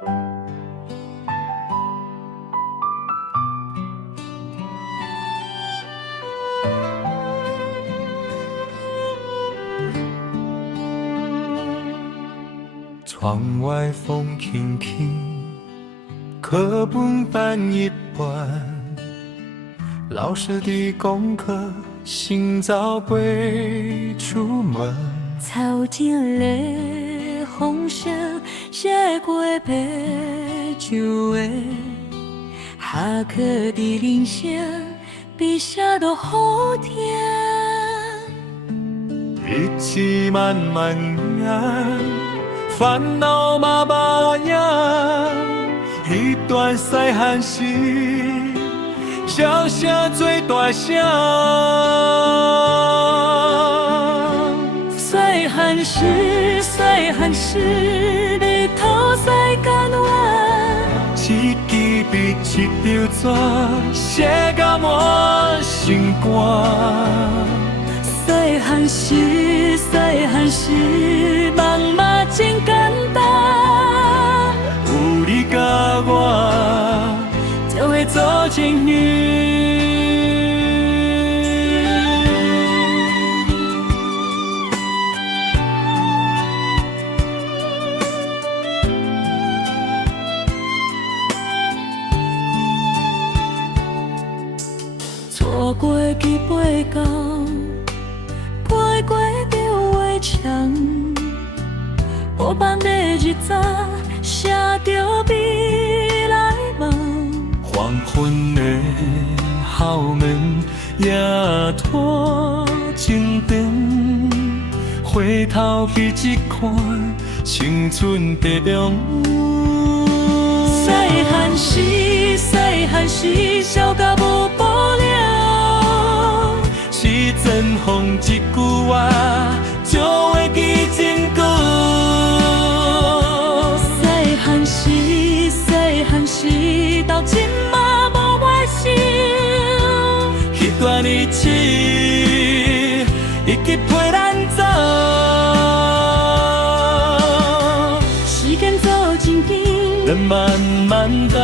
窗外风轻轻，课本翻一半，老师的功课，清早背出门。草田的风声，写过白酒的，下课的铃声，比啥都好听。日子慢慢行，烦恼嘛嘛影，一段细汉时，小声做大声。细汉时，日头晒干弯，一支笔一张纸，写到满心肝。细汉时，梦嘛真简单，有你甲我，就会做情侣。错过去背到，背过着围墙，黑板的日早，写着未来梦。黄昏的校门也拖真长，回头去一看，青春在中。细汉时，笑到无保留。时阵风一句话，就会记真久。细汉时，到今嘛无外想。迄段日子已经陪咱走。时间走真紧，人慢慢走。